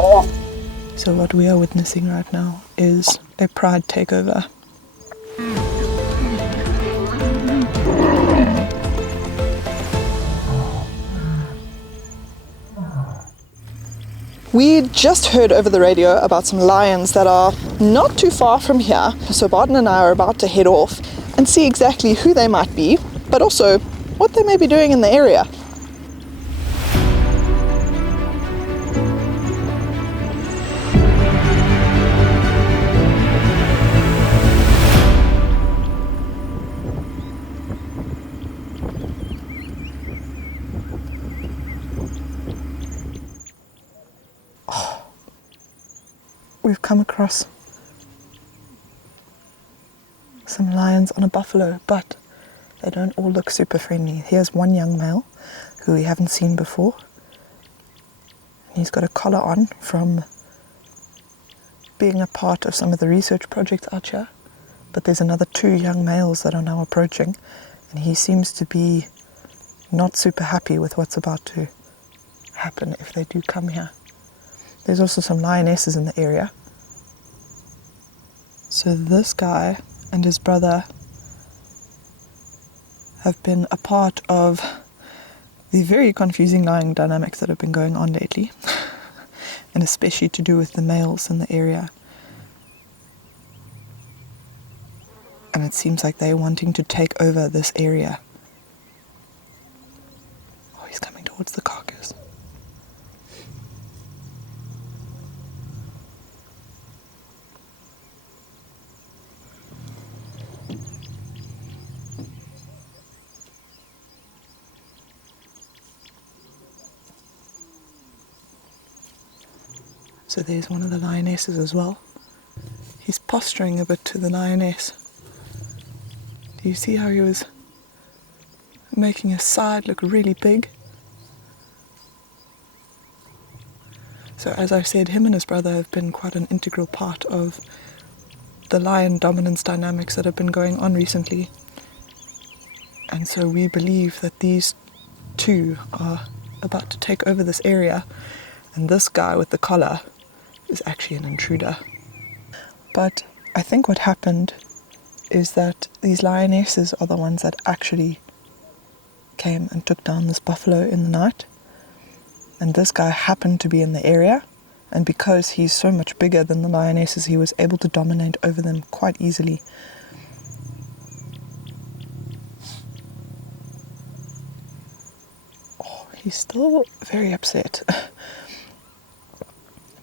So what we are witnessing right now is a pride takeover. We just heard over the radio about some lions that are not too far from here, so Barden and I are about to head off and see exactly who they might be, but also what they may be doing in the area. We've come across some lions on a buffalo, but they don't all look super friendly. Here's one young male who we haven't seen before. He's got a collar on from being a part of some of the research projects out here, but there's another 2 young males that are now approaching, and he seems to be not super happy with what's about to happen if they do come here. There's also some lionesses in the area. So this guy and his brother have been a part of the very confusing lion dynamics that have been going on lately, and especially to do with the males in the area. And it seems like they're wanting to take over this area. Oh, he's coming towards the carcass. So there's one of the lionesses as well. He's posturing a bit to the lioness. Do you see how he was making his side look really big? So as I've said, him and his brother have been quite an integral part of the lion dominance dynamics that have been going on recently. And so we believe that these 2 are about to take over this area, and this guy with the collar is actually an intruder. But I think what happened is that these lionesses are the ones that actually came and took down this buffalo in the night, and this guy happened to be in the area, and because he's so much bigger than the lionesses, he was able to dominate over them quite easily. Oh, he's still very upset.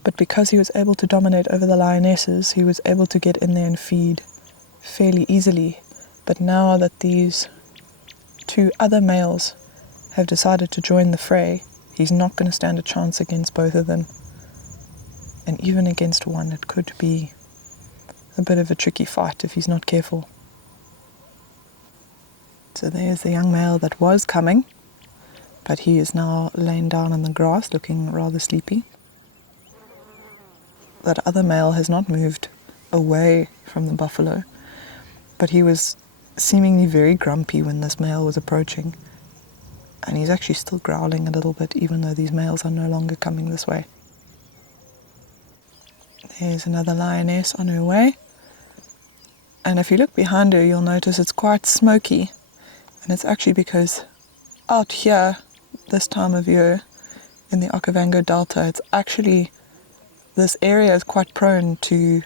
But because he was able to dominate over the lionesses, he was able to get in there and feed fairly easily. But now that these 2 other males have decided to join the fray, he's not going to stand a chance against both of them. And even against one, it could be a bit of a tricky fight if he's not careful. So there's the young male that was coming, but he is now laying down in the grass looking rather sleepy. That other male has not moved away from the buffalo, but he was seemingly very grumpy when this male was approaching, and he's actually still growling a little bit even though these males are no longer coming this way. There's another lioness on her way, and if you look behind her you'll notice it's quite smoky, and it's actually because out here this time of year in the Okavango Delta, it's actually, this area is quite prone to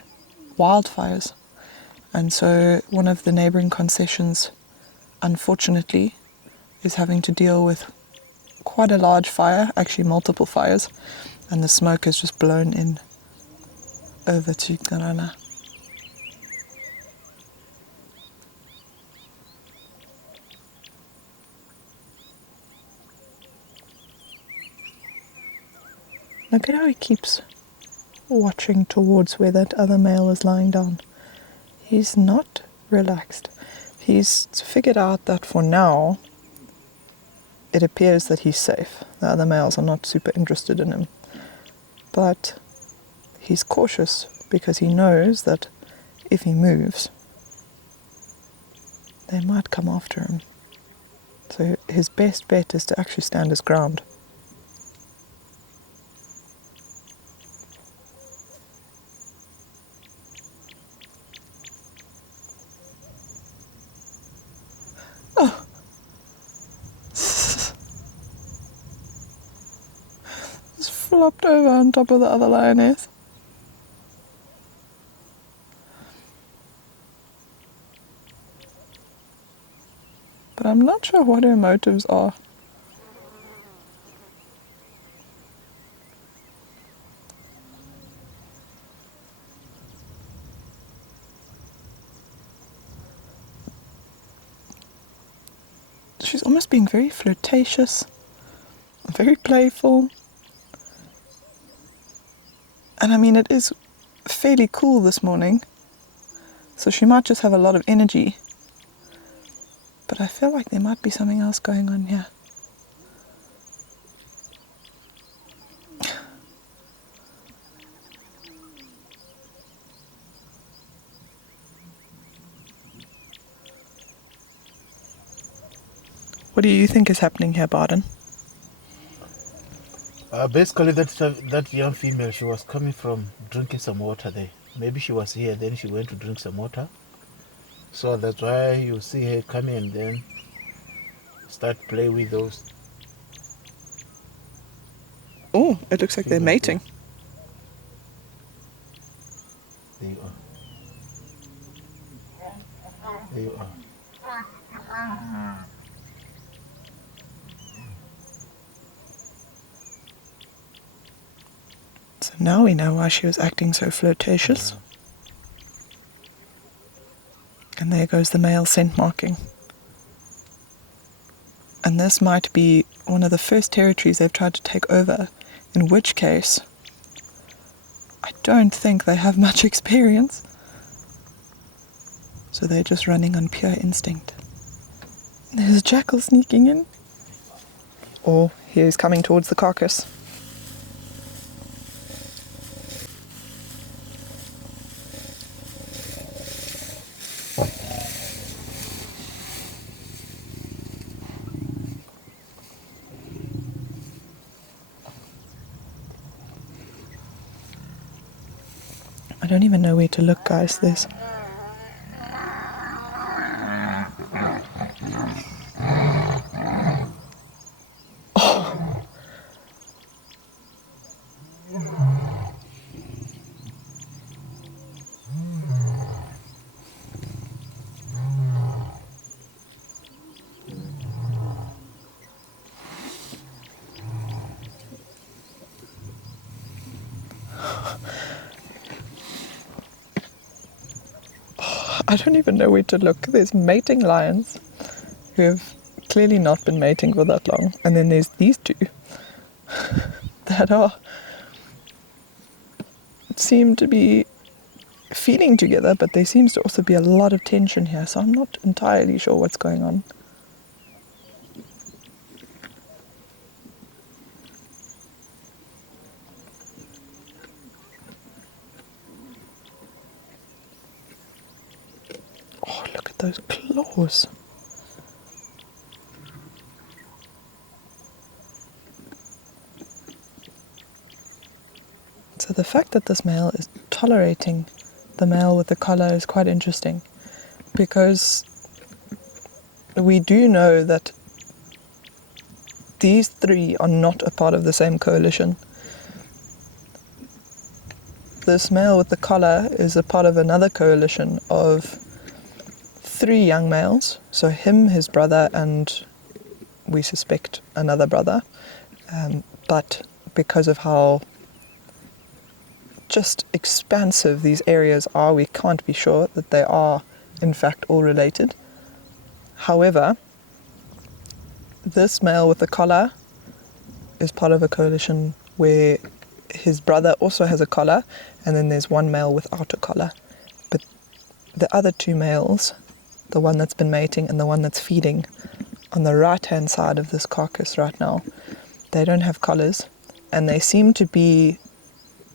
wildfires, and so one of the neighbouring concessions, unfortunately, is having to deal with quite a large fire, actually multiple fires, and the smoke has just blown in over to Garana. Look at how he keeps watching towards where that other male is lying down. He's not relaxed. He's figured out that for now, it appears that he's safe. The other males are not super interested in him. But he's cautious because he knows that if he moves, they might come after him. So his best bet is to actually stand his ground. flopped over on top of the other lioness. But I'm not sure what her motives are. She's almost being very flirtatious, very playful. And I mean, it is fairly cool this morning, so she might just have a lot of energy. But I feel like there might be something else going on here. What do you think is happening here, Barden? Basically, that young female, she was coming from drinking some water there. Maybe she was here, then she went to drink some water. So that's why you see her coming and then start play with those. Oh, it looks like they're mating. There you are. There you are. So now we know why she was acting so flirtatious. And there goes the male scent marking. And this might be one of the first territories they've tried to take over, in which case I don't think they have much experience. So they're just running on pure instinct. There's a jackal sneaking in. Or he's coming towards the carcass. I don't even know where to look, guys. There's I don't even know where to look. There's mating lions who have clearly not been mating for that long. And then there's these two that seem to be feeding together, but there seems to also be a lot of tension here, so I'm not entirely sure what's going on. Oh, look at those claws. So the fact that this male is tolerating the male with the collar is quite interesting, because we do know that these three are not a part of the same coalition. This male with the collar is a part of another coalition of 3 young males, so him, his brother, and we suspect another brother, but because of how just expansive these areas are, we can't be sure that they are in fact all related. However, this male with the collar is part of a coalition where his brother also has a collar, and then there's one male without a collar. But the other 2 males, the one that's been mating and the one that's feeding, on the right-hand side of this carcass right now, they don't have collars, and they seem to be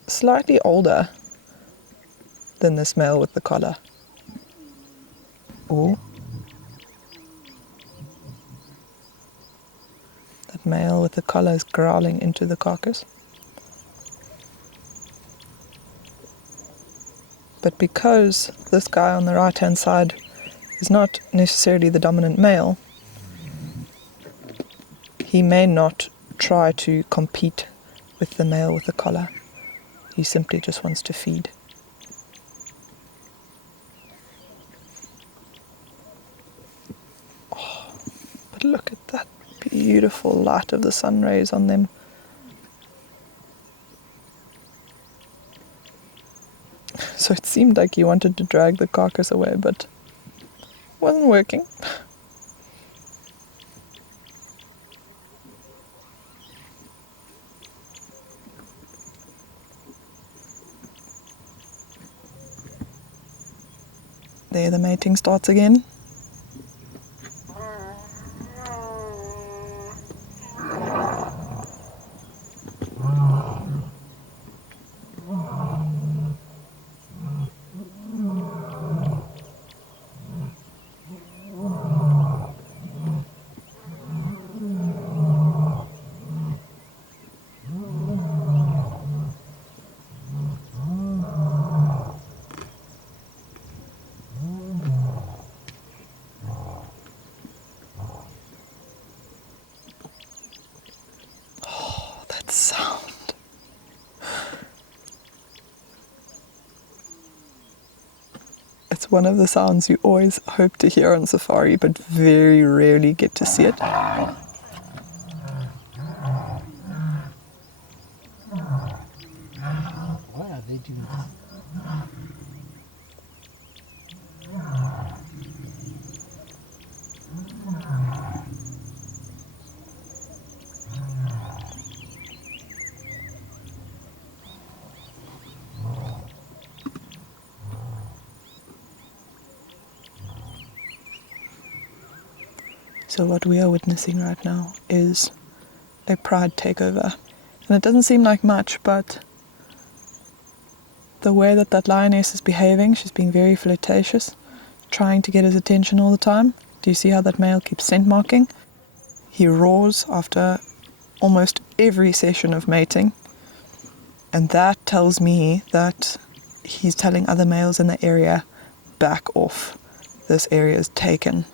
slightly older than this male with the collar. Or that male with the collar is growling into the carcass. But because this guy on the right-hand side is not necessarily the dominant male, he may not try to compete with the male with the collar. He simply just wants to feed. Oh, but look at that beautiful light of the sun rays on them. So it seemed like he wanted to drag the carcass away, but it wasn't working. There the mating starts again. That sound. It's one of the sounds you always hope to hear on safari, but very rarely get to see it. Why are they doing this? So what we are witnessing right now is a pride takeover. And it doesn't seem like much, but the way that that lioness is behaving, she's being very flirtatious, trying to get his attention all the time. Do you see how that male keeps scent marking? He roars after almost every session of mating. And that tells me that he's telling other males in the area, back off. This area is taken.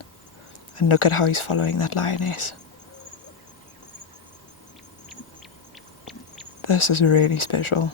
And look at how he's following that lioness. This is really special.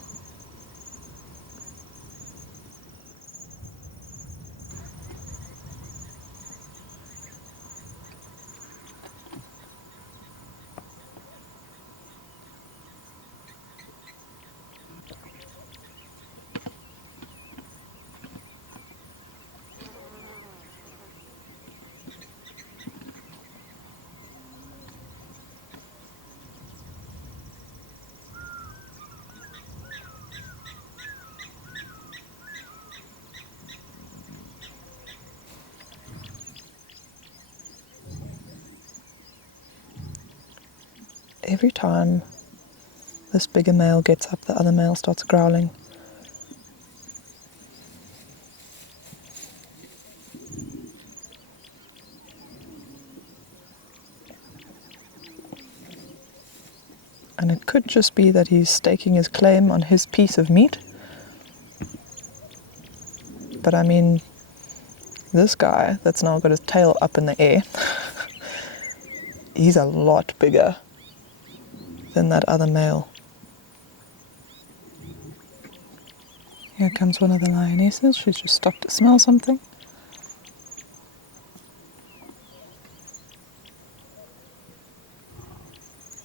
Every time this bigger male gets up, the other male starts growling. And it could just be that he's staking his claim on his piece of meat. But I mean, this guy that's now got his tail up in the air, he's a lot bigger than that other male. Here comes one of the lionesses. She's just stopped to smell something.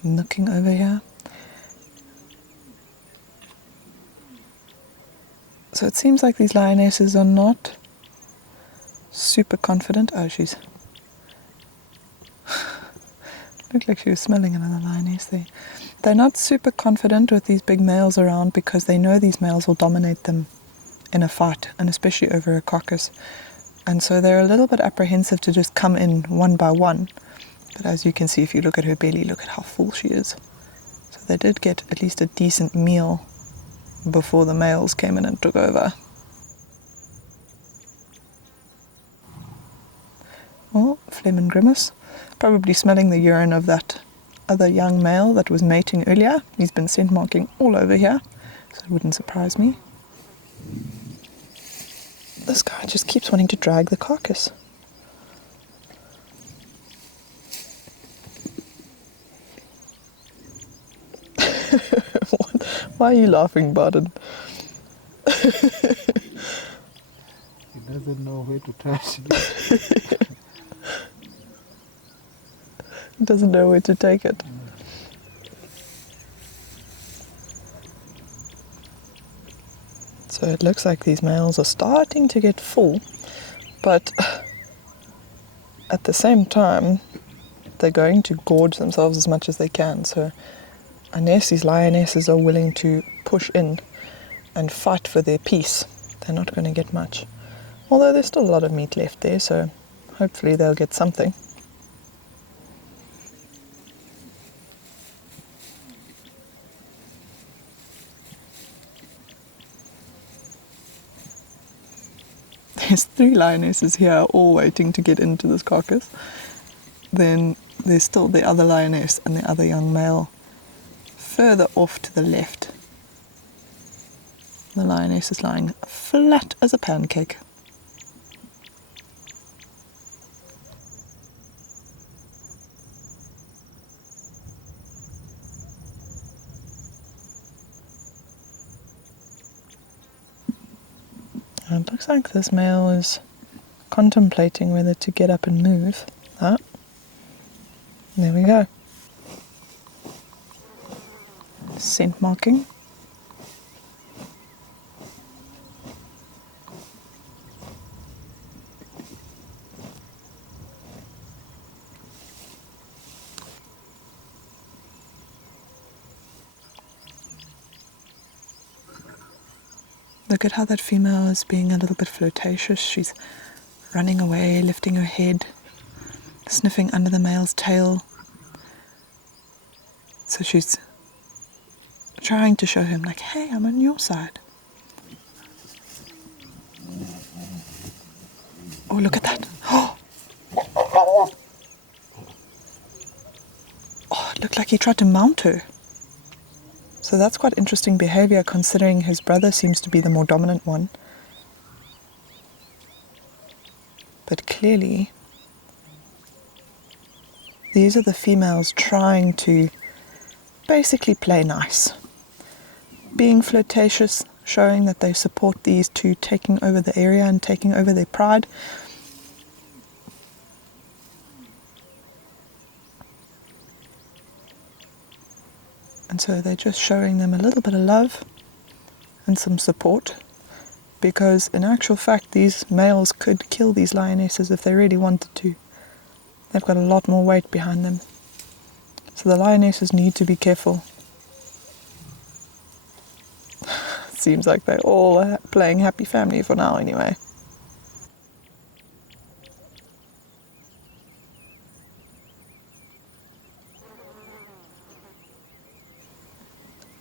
Looking over here. So it seems like these lionesses are not super confident. Oh, she's... Looked like she was smelling another lioness there. They're not super confident with these big males around because they know these males will dominate them in a fight, and especially over a carcass. And so they're a little bit apprehensive to just come in one by one. But as you can see, if you look at her belly, look at how full she is. So they did get at least a decent meal before the males came in and took over. Oh, Flem and Grimace. Probably smelling the urine of that other young male that was mating earlier. He's been scent marking all over here, so it wouldn't surprise me. This guy just keeps wanting to drag the carcass. Why are you laughing, Barden? He doesn't know where to touch it. He doesn't know where to take it. So it looks like these males are starting to get full, but at the same time, they're going to gorge themselves as much as they can. So unless these lionesses are willing to push in and fight for their peace, they're not going to get much. Although there's still a lot of meat left there, so hopefully they'll get something. There's 3 lionesses here all waiting to get into this carcass. Then there's still the other lioness and the other young male further off to the left. The lioness is lying flat as a pancake. And it looks like this male is contemplating whether to get up and move. Ah, there we go. Scent marking. Look at how that female is being a little bit flirtatious. She's running away, lifting her head, sniffing under the male's tail. So she's trying to show him, like, hey, I'm on your side. Oh, look at that. Oh, it looked like he tried to mount her. So that's quite interesting behavior, considering his brother seems to be the more dominant one. But clearly, these are the females trying to basically play nice. Being flirtatious, showing that they support these two taking over the area and taking over their pride. And so they're just showing them a little bit of love and some support, because in actual fact these males could kill these lionesses if they really wanted to. They've got a lot more weight behind them. So the lionesses need to be careful. Seems like they're all playing happy family for now anyway.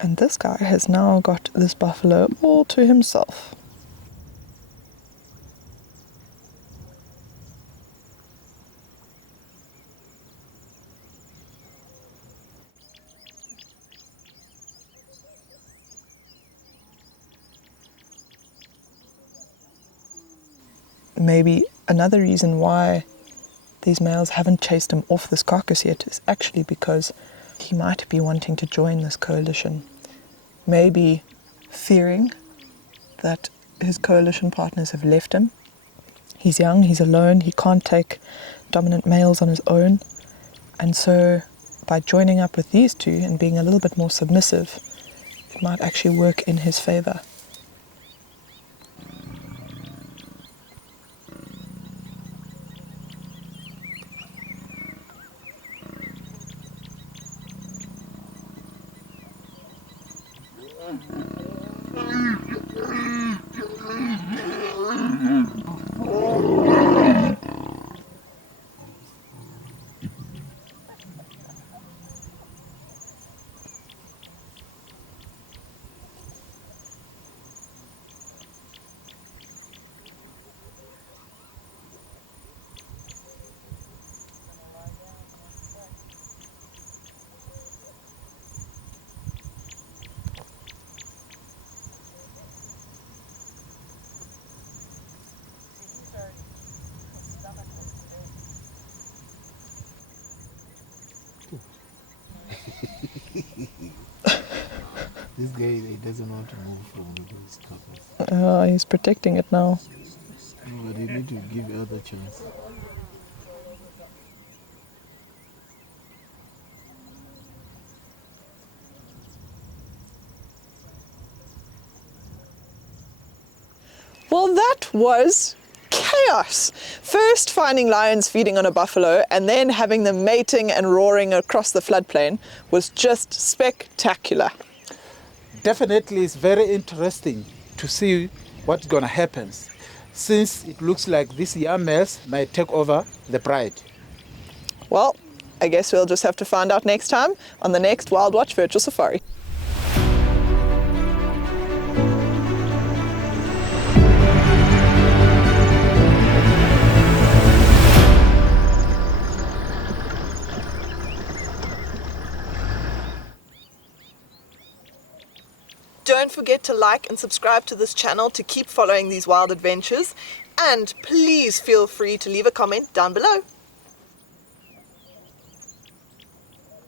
And this guy has now got this buffalo all to himself. Maybe another reason why these males haven't chased him off this carcass yet is actually because he might be wanting to join this coalition. Maybe fearing that his coalition partners have left him. He's young, he's alone, he can't take dominant males on his own. And so by joining up with these two and being a little bit more submissive, it might actually work in his favor. This guy, he doesn't want to move from those couples. He's protecting it now. No, but you need to give other chance. Well, that was chaos. First finding lions feeding on a buffalo and then having them mating and roaring across the floodplain was just spectacular. Definitely, it's very interesting to see what's going to happen, since it looks like these young males might take over the pride. Well, I guess we'll just have to find out next time on the next WILDwatch Virtual Safari. Don't forget to like and subscribe to this channel to keep following these wild adventures, and please feel free to leave a comment down below.